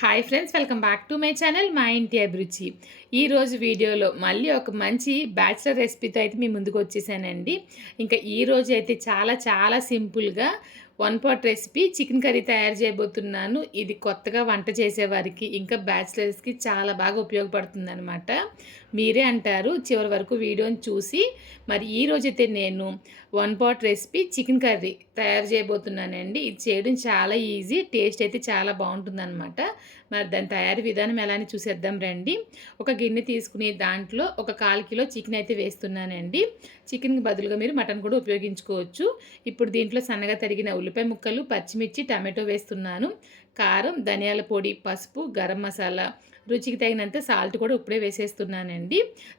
Hi friends welcome back to my channel మా ఇంటి అభిరుచి ఈరోజు వీడియోలో మళ్ళీ ఒక మంచి బ్యాచిలర్ రెసిపీతో అయితే మీ ముందుకు వచ్చేసానండి. ఇంకా ఈరోజు అయితే చాలా చాలా సింపుల్గా one pot recipe chicken curry తయారు చేయబోతున్నాను. ఇది కొత్తగా వంట చేసేవారికి ఇంకా బ్యాచిలర్స్కి చాలా బాగా ఉపయోగపడుతుంది అనమాట మీరే అంటారు చివరి వరకు వీడియోని చూసి మరి ఈ రోజైతే నేను one pot recipe chicken curry తయారు చేయబోతున్నానండి. ఇది చేయడం చాలా ఈజీ టేస్ట్ అయితే చాలా బాగుంటుందన్నమాట. మరి దాని తయారీ విధానం ఎలా అని చూసేద్దాం రండి. ఒక గిన్నె తీసుకుని దాంట్లో ఒక కాల్ కిలో చికెన్ అయితే వేస్తున్నానండి. చికెన్కి బదులుగా మీరు మటన్ కూడా ఉపయోగించుకోవచ్చు. ఇప్పుడు దీంట్లో సన్నగా తరిగిన ఉల్లిపాయ ముక్కలు పచ్చిమిర్చి టమాటో వేస్తున్నాను. కారం ధనియాల పొడి పసుపు గరం మసాలా రుచికి తగినంత సాల్ట్ కూడా ఇప్పుడే వేసేస్తున్నానండి.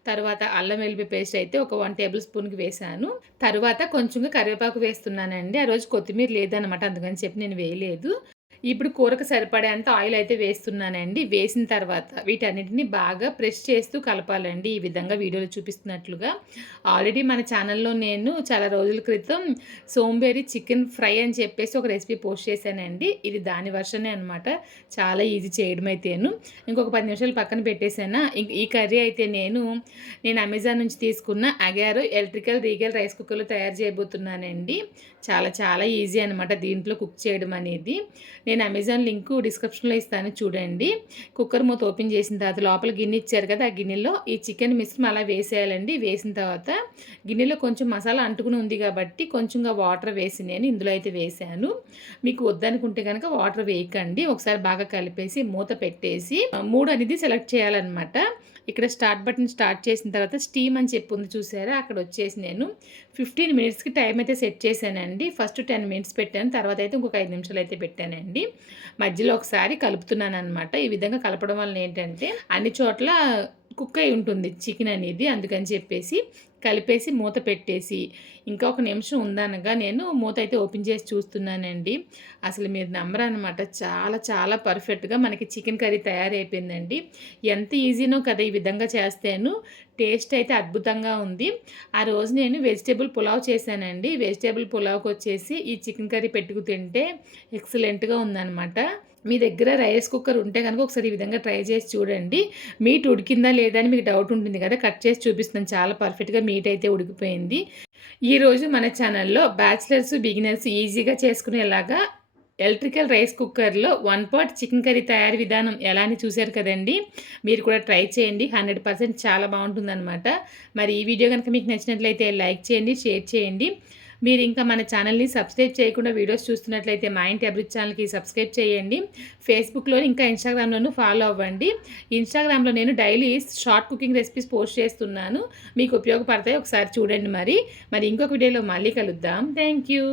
తర్వాత అల్లం వెల్లుల్లి పేస్ట్ అయితే ఒక వన్ టేబుల్ స్పూన్కి వేసాను. తర్వాత కొంచెంగా కరివేపాకు వేస్తున్నానండి. ఆ రోజు కొత్తిమీర లేదనమాట అందుకని చెప్పి నేను వేయలేదు. ఇప్పుడు కూరకు సరిపడేంత ఆయిల్ అయితే వేస్తున్నానండి. వేసిన తర్వాత వీటన్నిటిని బాగా ప్రెస్ చేస్తూ కలపాలండి. ఈ విధంగా వీడియోలో చూపిస్తున్నట్లుగా. ఆల్రెడీ మన ఛానల్లో నేను చాలా రోజుల క్రితం సోంబేరి చికెన్ ఫ్రై అని చెప్పేసి ఒక రెసిపీ పోస్ట్ చేశానండి. ఇది దాని వర్షనే అనమాట చాలా ఈజీ చేయడం అయితేను. ఇంకొక పది నిమిషాలు పక్కన పెట్టేశాను? ఈ కర్రీ అయితే నేను నేను అమెజాన్ నుంచి తీసుకున్న అగారో ఎలక్ట్రికల్ రీగల్ రైస్ కుక్కర్లో తయారు చేయబోతున్నానండి. చాలా చాలా ఈజీ అనమాట దీంట్లో కుక్ చేయడం అనేది. నేను అమెజాన్ లింక్ డిస్క్రిప్షన్లో ఇస్తాను చూడండి. కుక్కర్ మూత ఓపెన్ చేసిన తర్వాత లోపల గిన్నె ఇచ్చారు కదా ఆ గిన్నెలో ఈ చికెన్ మిశ్రమం అలా వేసేయాలండి. వేసిన తర్వాత గిన్నెలో కొంచెం మసాలా అంటుకుని ఉంది కాబట్టి కొంచెంగా వాటర్ వేసి నేను ఇందులో అయితే వేసాను. మీకు వద్దనుకుంటే కనుక వాటర్ వేయకండి. ఒకసారి బాగా కలిపేసి మూత పెట్టేసి మూడు అనేది సెలెక్ట్ చేయాలన్నమాట. ఇక్కడ స్టార్ట్ బటన్ స్టార్ట్ చేసిన తర్వాత స్టీమ్ అని చెప్పి ఉంది చూసారా? అక్కడ వచ్చేసి నేను ఫిఫ్టీన్ మినిట్స్కి టైం అయితే సెట్ చేశానండి. ఫస్ట్ టెన్ మినిట్స్ పెట్టాను. తర్వాత అయితే ఇంకొక ఐదు నిమిషాలు అయితే పెట్టానండి. మధ్యలో ఒకసారి కలుపుతున్నాను అనమాట ఈ విధంగా కలపడం వల్ల ఏంటంటే అన్ని చోట్ల కుక్ అయి ఉంటుంది చికెన్ అనేది అందుకని చెప్పేసి కలిపేసి మూత పెట్టేసి ఇంకా ఒక నిమిషం ఉందనగా నేను మూత అయితే ఓపెన్ చేసి చూస్తున్నానండి. అసలు మీరు నమ్మరనమాట చాలా చాలా పర్ఫెక్ట్గా మనకి చికెన్ కర్రీ తయారైపోయిందండి. ఎంత ఈజీనో కదా ఈ విధంగా చేస్తాను. టేస్ట్ అయితే అద్భుతంగా ఉంది. ఆ రోజు నేను వెజిటేబుల్ పులావ్ చేశానండి. వెజిటేబుల్ పులావ్కి వచ్చేసి ఈ చికెన్ కర్రీ పెట్టుకు తింటే ఎక్సలెంట్గా ఉందనమాట మీ దగ్గర రైస్ కుక్కర్ ఉంటే కనుక ఒకసారి ఈ విధంగా ట్రై చేసి చూడండి. మీట్ ఉడికిందా లేదా అని మీకు డౌట్ ఉంటుంది కదా కట్ చేసి చూపిస్తున్నాను. చాలా పర్ఫెక్ట్గా మీట్ అయితే ఉడికిపోయింది. ఈరోజు మన ఛానల్లో బ్యాచిలర్స్ బిగినర్స్ ఈజీగా చేసుకునేలాగా ఎలక్ట్రికల్ రైస్ కుక్కర్లో వన్ పాట్ చికెన్ కర్రీ తయారీ విధానం ఎలా అని చూశారు కదండి? మీరు కూడా ట్రై చేయండి. హండ్రెడ్ పర్సెంట్ చాలా బాగుంటుందన్నమాట. మరి ఈ వీడియో కనుక మీకు నచ్చినట్లయితే లైక్ చేయండి షేర్ చేయండి. మీరు ఇంకా మన ఛానల్ని సబ్స్క్రైబ్ చేయకుండా వీడియోస్ చూస్తున్నట్లయితే మా ఇంటి అభివృద్ధి ఛానల్కి సబ్స్క్రైబ్ చేయండి. ఫేస్బుక్లో ఇంకా ఇన్స్టాగ్రామ్లోనూ ఫాలో అవ్వండి. ఇన్స్టాగ్రామ్లో నేను daily short cooking recipes post చేస్తున్నాను. మీకు ఉపయోగపడతాయి ఒకసారి చూడండి మరి. మరి ఇంకొక వీడియోలో మళ్ళీ కలుద్దాం. Thank you